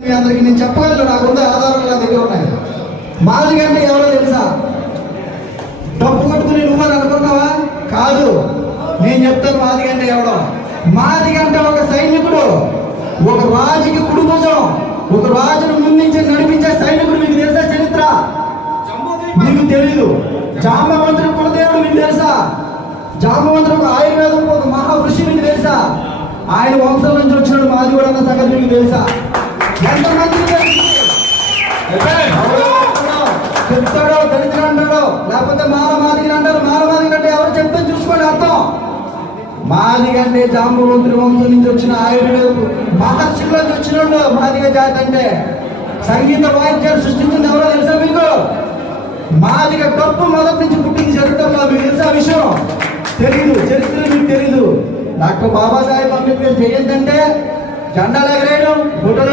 మీ అందరికి నేను చెప్పగలను, నాకుంది ఆధారాలు నా దగ్గర ఉన్నాయి. మాదిగ అంటే ఎవరో తెలుసా? డబ్బు కొట్టుకుని నువ్వని అనుకున్నావా? కాదు, నేను చెప్తాను మాదిగ అంటే ఎవడో. మాదిగ అంటే ఒక సైనికుడు, ఒక రాజుకి కుడిభుజం, ఒక రాజును ముందుంచి నడిపించే సైనికుడు. మీకు తెలుసా చరిత్ర? మీకు తెలీదు. జాంబవంతుడి కులదేవుడు మీకు తెలుసా? జాంబవంతుడు ఒక ఆయుర్వేదం ఒక మహావృషి మీకు తెలుసా? ఆయన వంశం నుంచి వచ్చినాడు మాదిగూడ అన్న సంగతి మీకు తెలుసా? ఎంతమంది చెప్తాడో దళితులు అంటాడో, లేకపోతే మాదిగలు అంటారు. మాదిగ అంటే ఎవరు చెప్తే చూసుకోండి అర్థం. మాదిగ అంటే జాంబవంతుడి వంశం నుంచి వచ్చిన ఆయుర్వేద మహర్షుల్లోంచి వచ్చినాడు మాదిగ జాతి అంటే. సంగీత వాయిద్యాలు సృష్టించింది ఎవరో తెలుసా మీకు? మాదిగ డప్పు మొదటి నుంచి పుట్టింది చరిత్రలో. మీకు తెలుసా విషయం? తెలీదు. చరిత్ర మీకు తెలీదు. డాక్టర్ బాబాసాహెబ్ అంబేద్కర్ జయంతి అంటే జెండాలు ఎగరేయడం, ఫోటోలు